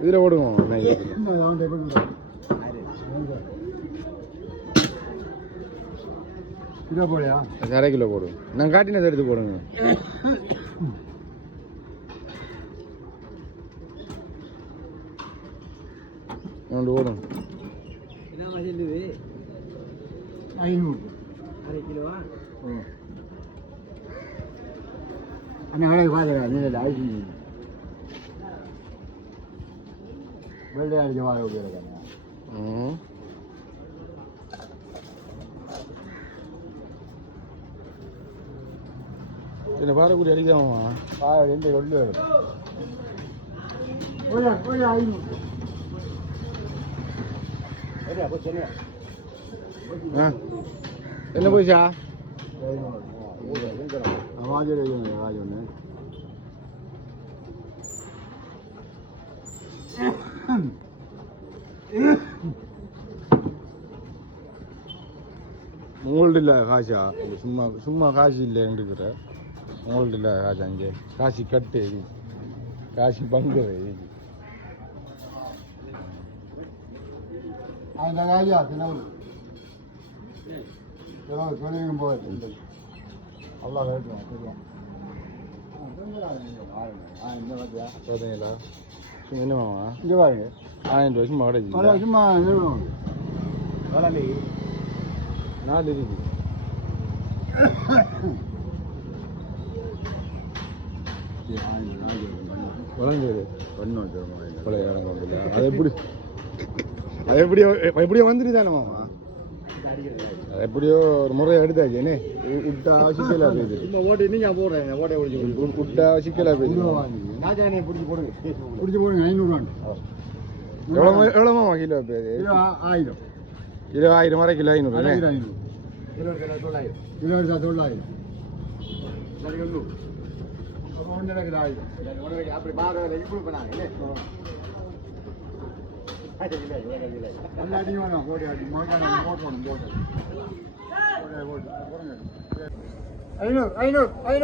இதில் ஓடுவோம் kilo போடையா 1/2 kilo போடுவோம். நான் காட்டினதை எடுத்து போடுங்க. ஓடும் 500 1/2 கிலோவா? அண்ணா கடைக்கு பார்த்துக்கா நீங்க ஐசி வெள்ளை அடிக்க வாங்க போயிருக்காங்க. என்ன பாரக்குடி அடிக்காமா? எந்த கொண்டு என்ன போயிச்சா? உங்கள்ட்ட இல்லை காசா? சும்மா சும்மா காசு இல்லை எங்கிட்ட. உங்கள்ட்ட இல்லை காசு? அங்கே காசி கட்டு காசி பங்கு அந்த காசா சொல்லிங்க போகுது. அவ்வளோ ரேட்டு சரியா? போதுங்களா? என்ன வாங்க இங்கே பாருங்க. 1000 ரூபா சும்மா கிடையாது. சும்மா நாலு இருக்கு. அது எப்படியோ வந்துட்டு தானே மாமா? அது எப்படியோ ஒரு முறை எடுத்தாச்சு. என்ன விட்டா சிக்கலா போயிடுது. ஓட்டு நீங்க போடுறேன் ஓட்டை பிடிச்சி விட்டா சிக்கலா போயிடுது. பிடிச்சி போடுங்க 500 எவ்வளோமா கிலோ? 1000 கிலோ 1000 வரை கிலோ 500 900 அப்படி பாரு இப்படி பண்ணாங்க. ஐநூறு